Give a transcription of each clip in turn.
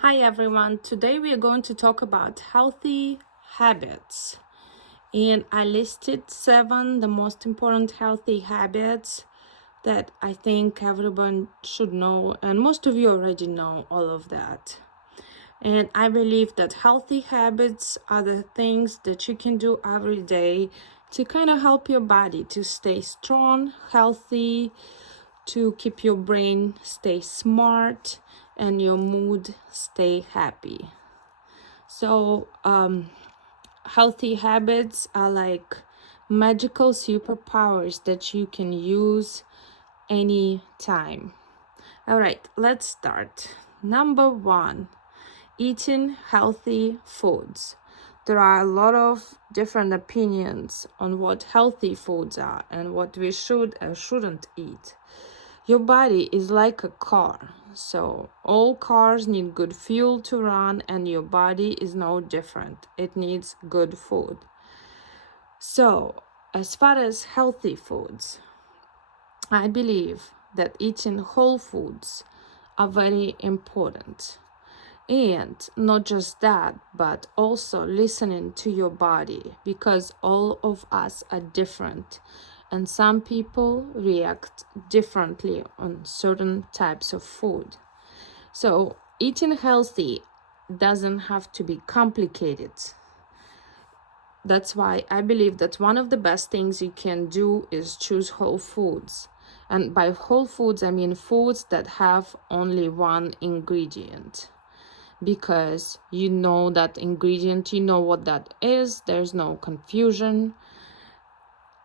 Hi everyone, today we are going to talk about healthy habits. And I listed 7 the most important healthy habits that I think everyone should know, and most of you already know all of that. And I believe that healthy habits are the things that you can do every day to kind of help your body to stay strong, healthy, to keep your brain stay smart and your mood stay happy. So healthy habits are like magical superpowers that you can use anytime. All right, let's start. Number 1, eating healthy foods. There are a lot of different opinions on what healthy foods are and what we should and shouldn't eat. Your body is like a car, so all cars need good fuel to run, and your body is no different. It needs good food. So, as far as healthy foods, I believe that eating whole foods are very important. And not just that, but also listening to your body, because all of us are different and some people react differently on certain types of food. So, eating healthy doesn't have to be complicated. That's why I believe that one of the best things you can do is choose whole foods. And by whole foods, I mean foods that have only one ingredient, because you know that ingredient, you know what that is, there's no confusion.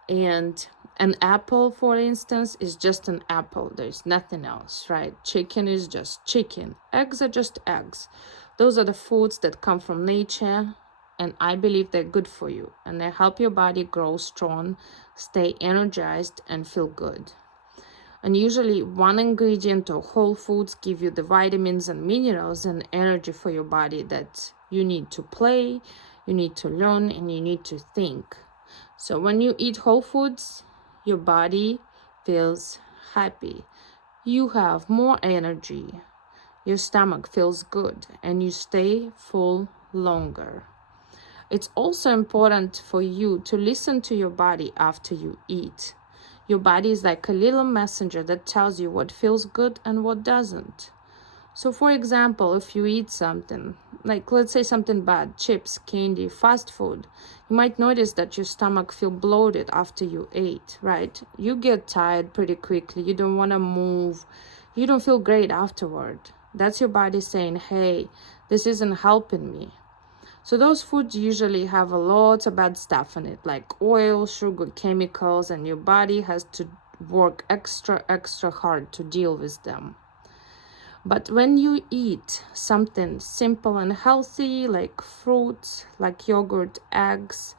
And an apple, for instance, is just an apple, there's nothing else, right? Chicken is just chicken, eggs are just eggs. Those are the foods that come from nature, and I believe they're good for you and they help your body grow strong, stay energized, and feel good. And usually one ingredient or whole foods give you the vitamins and minerals and energy for your body that you need to play, you need to learn, and you need to think. So when you eat whole foods, your body feels happy. You have more energy. Your stomach feels good and you stay full longer. It's also important for you to listen to your body after you eat. Your body is like a little messenger that tells you what feels good and what doesn't. So, for example, if you eat something, like let's say something bad, chips, candy, fast food, you might notice that your stomach feels bloated after you ate, right? You get tired pretty quickly, you don't want to move, you don't feel great afterward. That's your body saying, hey, this isn't helping me. So those foods usually have a lot of bad stuff in it, like oil, sugar, chemicals, and your body has to work extra hard to deal with them. But when you eat something simple and healthy, like fruits, like yogurt, eggs,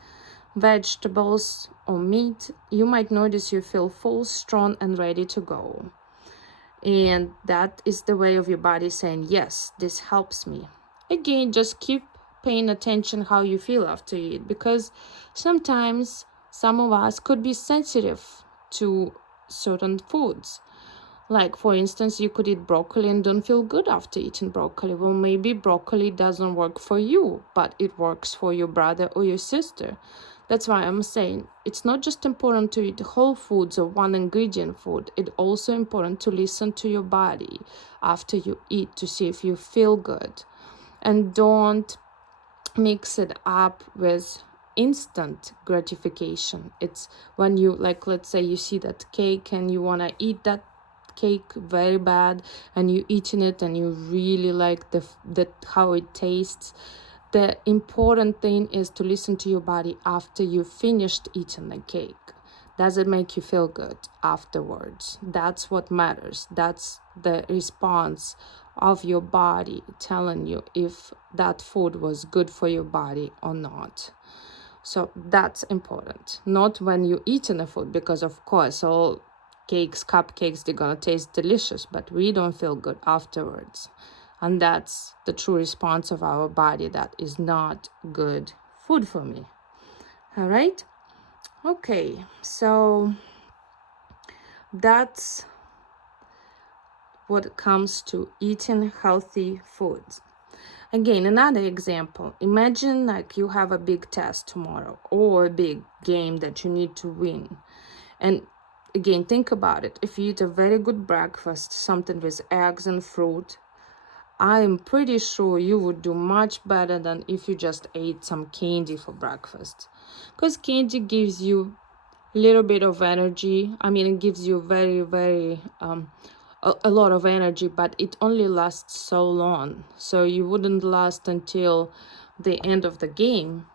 vegetables, or meat, you might notice you feel full, strong, and ready to go. And that is the way of your body saying, yes, this helps me. Again, just keep paying attention how you feel after you eat, because sometimes some of us could be sensitive to certain foods. Like, for instance, you could eat broccoli and don't feel good after eating broccoli. Well, maybe broccoli doesn't work for you, but it works for your brother or your sister. That's why I'm saying it's not just important to eat whole foods or one ingredient food. It's also important to listen to your body after you eat to see if you feel good. And don't mix it up with instant gratification. It's when you, like, let's say you see that cake and you want to eat that cake very bad, and you eating it and you really like the how it tastes. The important thing is to listen to your body after you finished eating the cake. Does it make you feel good afterwards? That's what matters. That's the response of your body telling you if that food was good for your body or not. So that's important. Not when you eat in the food, because of course all cakes, cupcakes, they're gonna taste delicious, but we don't feel good afterwards. And that's the true response of our body. That is not good food for me. All right? Okay, so that's what comes to eating healthy foods. Again, another example. Imagine like you have a big test tomorrow or a big game that you need to win. And again, think about it. If you eat a very good breakfast, something with eggs and fruit, I'm pretty sure you would do much better than if you just ate some candy for breakfast. Because candy gives you a little bit of energy. I mean, it gives you a lot of energy, but it only lasts so long. So you wouldn't last until the end of the game,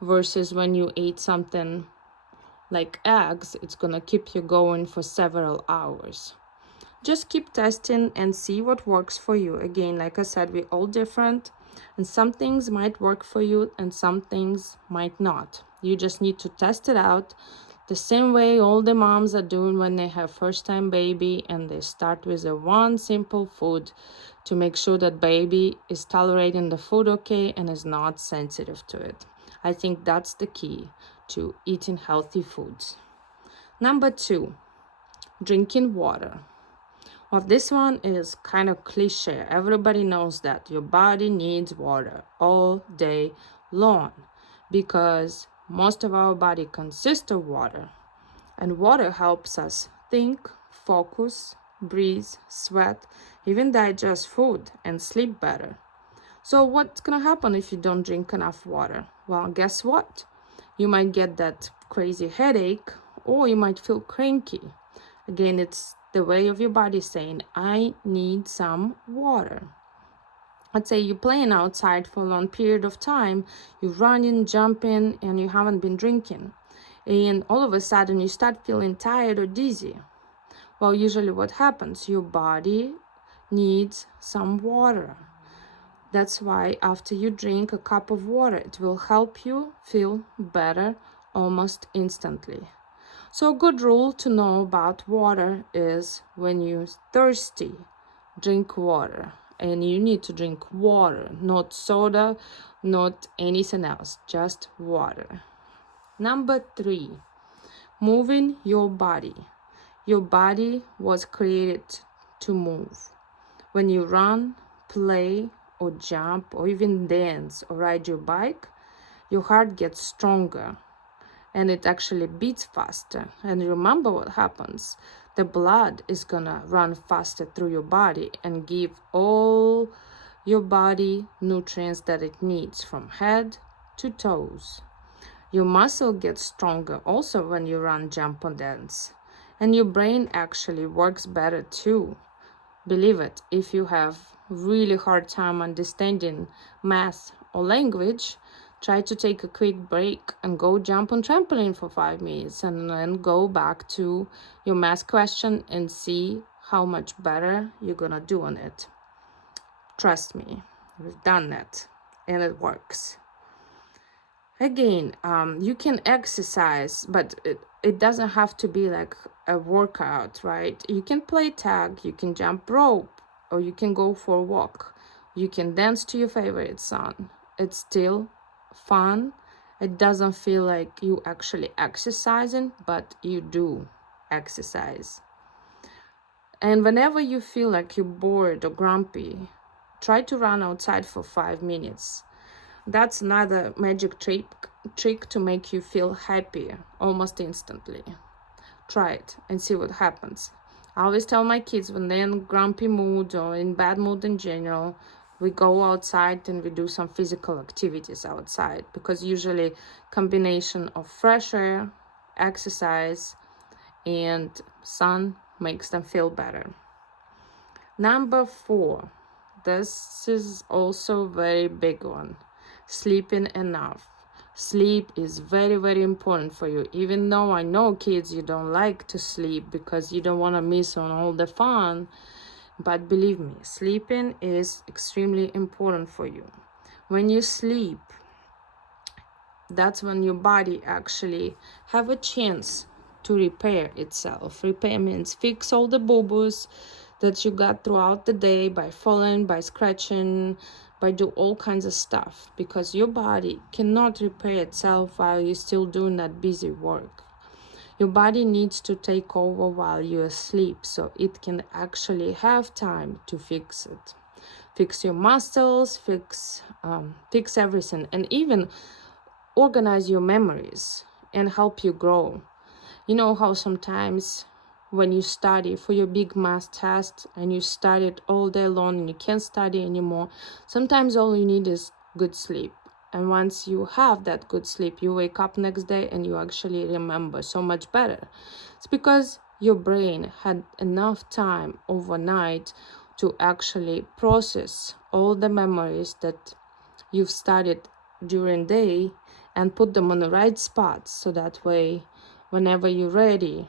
versus when you ate something like eggs, it's gonna keep you going for several hours. Just keep testing and see what works for you. Again, like I said, we're all different, and some things might work for you and some things might not. You just need to test it out the same way all the moms are doing when they have first time baby, and they start with a one simple food to make sure that baby is tolerating the food okay and is not sensitive to it. I think that's the key to eating healthy foods. Number 2, drinking water. Well, this one is kind of cliche. Everybody knows that your body needs water all day long because most of our body consists of water. And water helps us think, focus, breathe, sweat, even digest food and sleep better. So what's going to happen if you don't drink enough water? Well, guess what? You might get that crazy headache, or you might feel cranky. Again, it's the way of your body saying, I need some water. Let's say you're playing outside for a long period of time, you're running, jumping, and you haven't been drinking. And all of a sudden you start feeling tired or dizzy. Well, usually what happens, your body needs some water. That's why after you drink a cup of water, it will help you feel better almost instantly. So a good rule to know about water is when you're thirsty, drink water. And you need to drink water, not soda, not anything else, just water. Number 3, moving your body. Your body was created to move. When you run, play, or jump, or even dance or ride your bike, your heart gets stronger and it actually beats faster. And remember what happens. The blood is gonna run faster through your body and give all your body nutrients that it needs from head to toes. Your muscle gets stronger also when you run, jump, or dance. And your brain actually works better too. Believe it, if you have really hard time understanding math or language, try to take a quick break and go jump on trampoline for 5 minutes and then go back to your math question and see how much better you're gonna do on it. Trust me, we've done that and it works. Again, you can exercise, but it doesn't have to be like a workout, right? You can play tag, you can jump rope, or you can go for a walk. You can dance to your favorite song. It's still fun. It doesn't feel like you actually exercising, but you do exercise. And whenever you feel like you're bored or grumpy, try to run outside for 5 minutes. That's another magic trick to make you feel happier almost instantly. Try it and see what happens. I always tell my kids when they're in grumpy mood or in bad mood in general, we go outside and we do some physical activities outside, because usually combination of fresh air, exercise, and sun makes them feel better. Number 4, this is also a very big one. Sleeping enough. Sleep is very, very important for you. Even though I know, kids, you don't like to sleep because you don't want to miss on all the fun. But believe me, sleeping is extremely important for you. When you sleep, that's when your body actually have a chance to repair itself. Repair means fix all the boo-boos that you got throughout the day by falling, by scratching, by do all kinds of stuff, because your body cannot repair itself while you're still doing that busy work. Your body needs to take over while you're asleep so it can actually have time to fix it. fix your muscles, fix everything, and even organize your memories and help you grow. You know how sometimes when you study for your big math test and you studied all day long and you can't study anymore, sometimes all you need is good sleep. And once you have that good sleep, you wake up next day and you actually remember so much better. It's because your brain had enough time overnight to actually process all the memories that you've studied during the day and put them on the right spots, so that way whenever you're ready,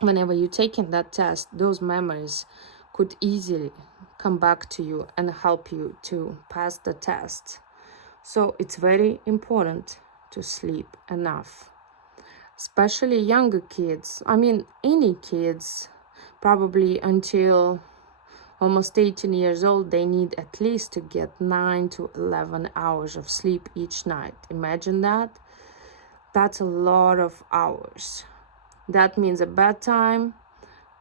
whenever you're taking that test, those memories could easily come back to you and help you to pass the test. So it's very important to sleep enough, especially younger kids. I mean, any kids, probably until almost 18 years old, they need at least to get 9 to 11 hours of sleep each night. Imagine that. That's a lot of hours. That means a bedtime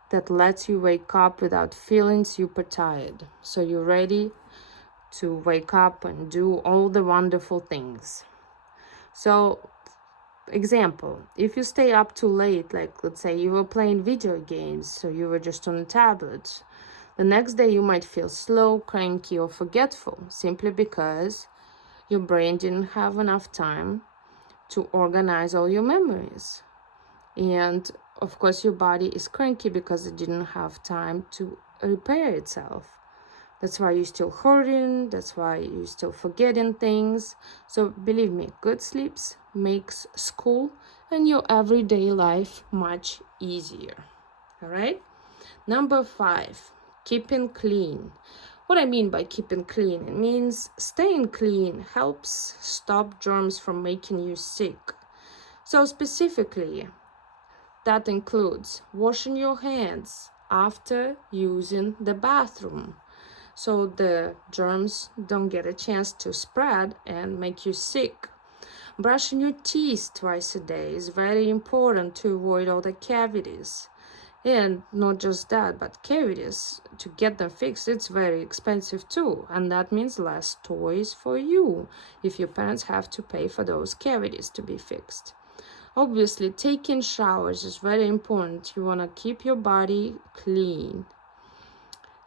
that lets you wake up without feeling super tired. So you're ready to wake up and do all the wonderful things. So, example, if you stay up too late, like let's say you were playing video games, so you were just on a tablet, the next day you might feel slow, cranky, or forgetful, simply because your brain didn't have enough time to organize all your memories. And of course, your body is cranky because it didn't have time to repair itself. That's why you're still hurting. That's why you're still forgetting things. So believe me, good sleeps makes school and your everyday life much easier. All right. Number 5, keeping clean. What I mean by keeping clean, it means staying clean helps stop germs from making you sick. So specifically, that includes washing your hands after using the bathroom, so the germs don't get a chance to spread and make you sick. Brushing your teeth twice a day is very important to avoid all the cavities. And not just that, but cavities, to get them fixed, it's very expensive too. And that means less toys for you if your parents have to pay for those cavities to be fixed. Obviously, taking showers is very important. You want to keep your body clean.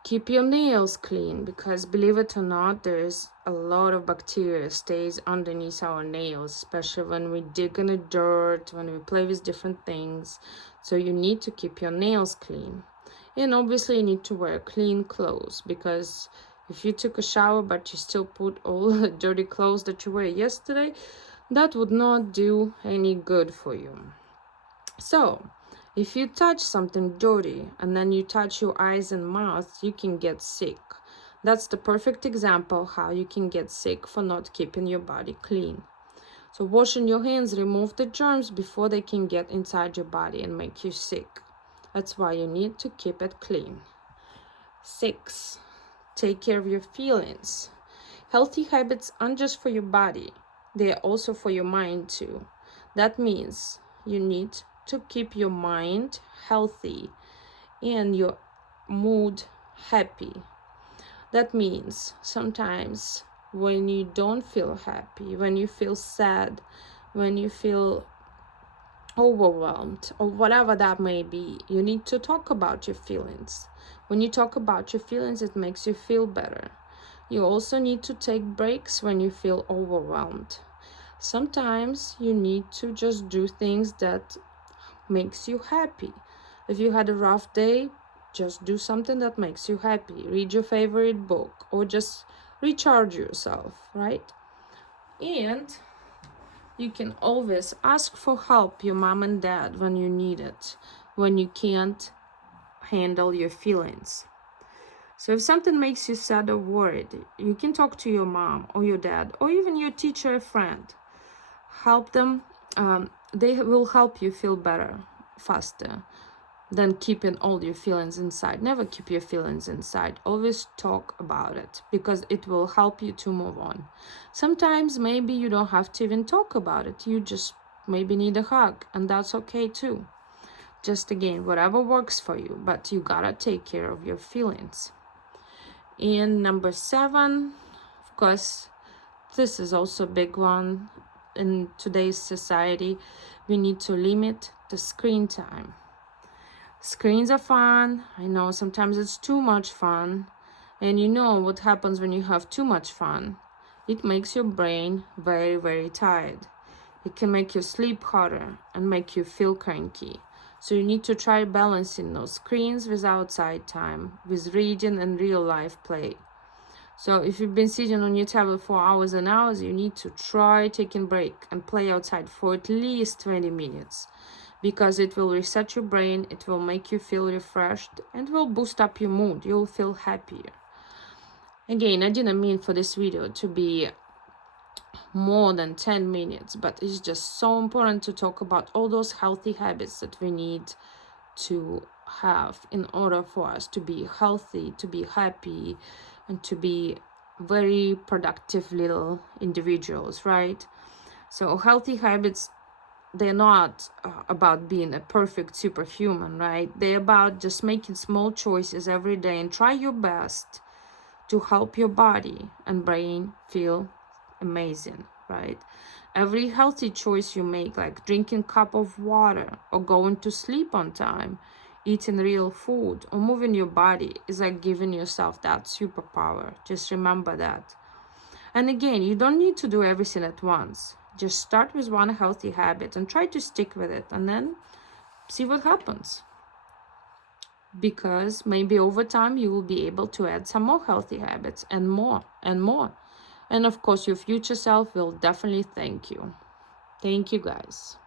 Keep your nails clean, because believe it or not, there's a lot of bacteria stays underneath our nails, especially when we dig in the dirt, when we play with different things. So you need to keep your nails clean. And obviously you need to wear clean clothes, because if you took a shower but you still put all the dirty clothes that you wore yesterday, that would not do any good for you. So if you touch something dirty and then you touch your eyes and mouth, you can get sick. That's the perfect example how you can get sick for not keeping your body clean. So washing your hands remove the germs before they can get inside your body and make you sick. That's why you need to keep it clean. 6, take care of your feelings. Healthy habits aren't just for your body, they are also for your mind too. That means you need to keep your mind healthy and your mood happy. That means sometimes when you don't feel happy, when you feel sad, when you feel overwhelmed, or whatever that may be, you need to talk about your feelings. When you talk about your feelings, it makes you feel better. You also need to take breaks when you feel overwhelmed. Sometimes you need to just do things that makes you happy. If you had a rough day, just do something that makes you happy. Read your favorite book or just recharge yourself, right? And you can always ask for help, your mom and dad, when you need it, when you can't handle your feelings. So if something makes you sad or worried, you can talk to your mom or your dad or even your teacher or friend. Help them. They will help you feel better faster than keeping all your feelings inside. Never keep your feelings inside. Always talk about it, because it will help you to move on. Sometimes maybe you don't have to even talk about it. You just maybe need a hug, and that's okay too. Just again, whatever works for you, but you gotta take care of your feelings. And number 7, of course, this is also a big one in today's society. We need to limit the screen time. Screens are fun. I know sometimes it's too much fun. And you know what happens when you have too much fun. It makes your brain very, very tired. It can make you sleep harder and make you feel cranky. So you need to try balancing those screens with outside time, with reading and real life play. So if you've been sitting on your tablet for hours and hours, you need to try taking a break and play outside for at least 20 minutes, because it will reset your brain, it will make you feel refreshed, and will boost up your mood. You'll feel happier. Again, I didn't mean for this video to be more than 10 minutes, but it's just so important to talk about all those healthy habits that we need to have in order for us to be healthy, to be happy, and to be very productive little individuals, right? So healthy habits, they're not about being a perfect superhuman, right? They're about just making small choices every day and try your best to help your body and brain feel amazing, right? Every healthy choice you make, like drinking a cup of water or going to sleep on time, eating real food or moving your body, is like giving yourself that superpower. Just remember that. And again, you don't need to do everything at once. Just start with one healthy habit and try to stick with it, and then see what happens. Because maybe over time you will be able to add some more healthy habits, and more and more. And of course, your future self will definitely thank you. Thank you, guys.